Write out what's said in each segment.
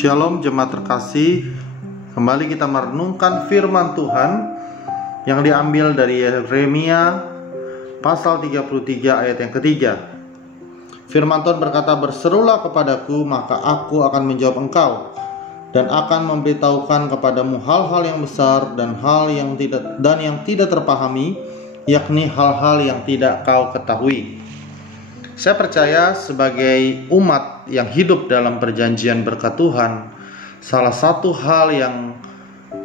Shalom jemaat terkasih. Kembali kita merenungkan firman Tuhan yang diambil dari Yeremia pasal 33 ayat yang ketiga. Firman Tuhan berkata, "Berserulah kepadaku, maka aku akan menjawab engkau, dan akan memberitahukan kepadamu hal-hal yang besar dan yang tidak terpahami, yakni hal-hal yang tidak kau ketahui." Saya percaya sebagai umat yang hidup dalam perjanjian berkat Tuhan, salah satu hal yang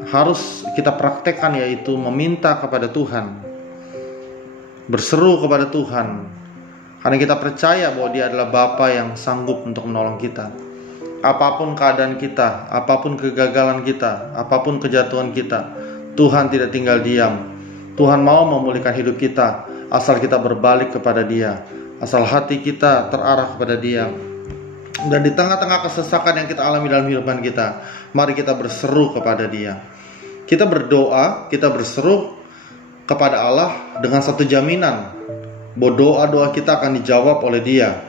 harus kita praktekkan yaitu meminta kepada Tuhan, berseru kepada Tuhan, karena kita percaya bahwa Dia adalah Bapa yang sanggup untuk menolong kita. Apapun keadaan kita, apapun kegagalan kita, apapun kejatuhan kita, Tuhan tidak tinggal diam. Tuhan mau memulihkan hidup kita, asal kita berbalik kepada Dia, asal hati kita terarah kepada Dia. Dan di tengah-tengah kesesakan yang kita alami dalam kehidupan kita, mari kita berseru kepada Dia. Kita berdoa, kita berseru kepada Allah dengan satu jaminan bahwa doa-doa kita akan dijawab oleh Dia,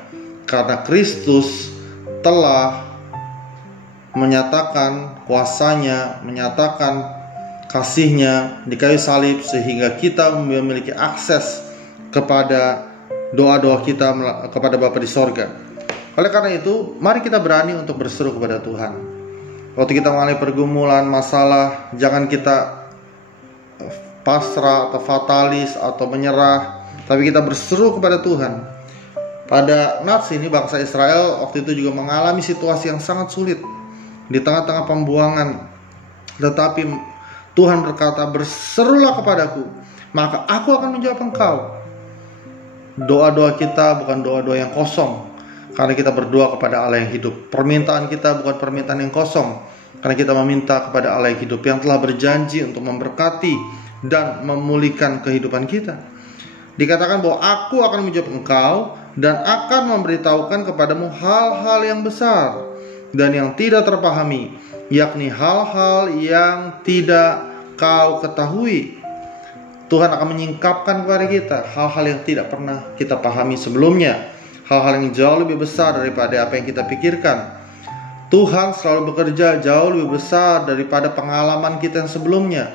karena Kristus telah menyatakan kuasanya, menyatakan kasih-Nya di kayu salib, sehingga kita memiliki akses kepada doa-doa kita kepada Bapa di sorga. Oleh karena itu, mari kita berani untuk berseru kepada Tuhan. Waktu kita mengalami pergumulan, masalah, jangan kita pasrah atau fatalis atau menyerah, tapi kita berseru kepada Tuhan. Pada Nats ini, bangsa Israel waktu itu juga mengalami situasi yang sangat sulit di tengah-tengah pembuangan. Tetapi Tuhan berkata, "Berserulah kepadaku, maka aku akan menjawab engkau." Doa-doa kita bukan doa-doa yang kosong, karena kita berdoa kepada Allah yang hidup. Permintaan kita bukan permintaan yang kosong, karena kita meminta kepada Allah yang hidup, yang telah berjanji untuk memberkati dan memulihkan kehidupan kita. Dikatakan bahwa aku akan menjawab engkau dan akan memberitahukan kepadamu hal-hal yang besar dan yang tidak terpahami, yakni hal-hal yang tidak kau ketahui. Tuhan akan menyingkapkan kepada kita hal-hal yang tidak pernah kita pahami sebelumnya, hal-hal yang jauh lebih besar daripada apa yang kita pikirkan. Tuhan selalu bekerja jauh lebih besar daripada pengalaman kita yang sebelumnya.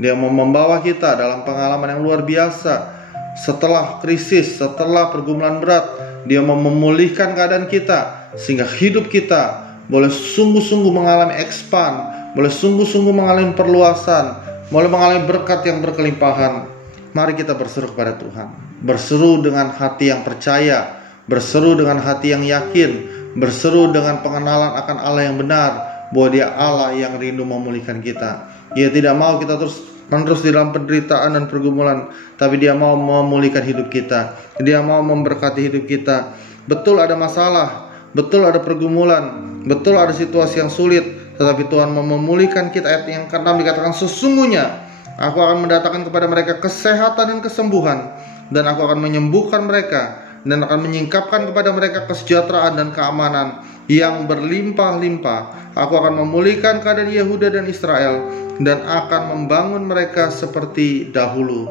Dia mau membawa kita dalam pengalaman yang luar biasa. Setelah krisis, setelah pergumulan berat, Dia mau memulihkan keadaan kita, sehingga hidup kita boleh sungguh-sungguh mengalami expand, boleh sungguh-sungguh mengalami perluasan, boleh mengalami berkat yang berkelimpahan. Mari kita berseru kepada Tuhan, berseru dengan hati yang percaya, berseru dengan hati yang yakin, berseru dengan pengenalan akan Allah yang benar, bahwa Dia Allah yang rindu memulihkan kita. Dia tidak mau kita terus di dalam penderitaan dan pergumulan, tapi Dia mau memulihkan hidup kita. Dia mau memberkati hidup kita. Betul ada masalah, betul ada pergumulan, betul ada situasi yang sulit, tetapi Tuhan mau memulihkan kita. Ayat yang ke-6 dikatakan, "Sesungguhnya aku akan mendatangkan kepada mereka kesehatan dan kesembuhan, dan aku akan menyembuhkan mereka, dan akan menyingkapkan kepada mereka kesejahteraan dan keamanan yang berlimpah-limpah. Aku akan memulihkan keadaan Yehuda dan Israel, dan akan membangun mereka seperti dahulu."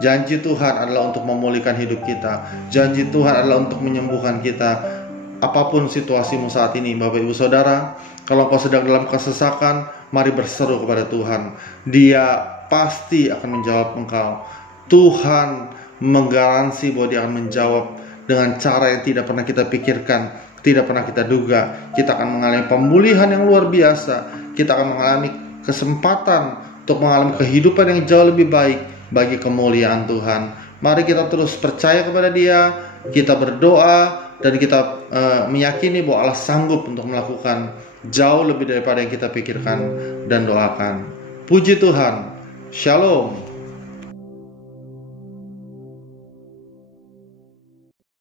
Janji Tuhan adalah untuk memulihkan hidup kita. Janji Tuhan adalah untuk menyembuhkan kita. Apapun situasimu saat ini, Bapak Ibu Saudara, kalau kau sedang dalam kesesakan, mari berseru kepada Tuhan. Dia pasti akan menjawab engkau. Tuhan menggaransi bahwa Dia akan menjawab dengan cara yang tidak pernah kita pikirkan, tidak pernah kita duga. Kita akan mengalami pemulihan yang luar biasa. Kita akan mengalami kesempatan untuk mengalami kehidupan yang jauh lebih baik bagi kemuliaan Tuhan. Mari kita terus percaya kepada Dia, kita berdoa, dan kita meyakini bahwa Allah sanggup untuk melakukan jauh lebih daripada yang kita pikirkan dan doakan. Puji Tuhan. Shalom.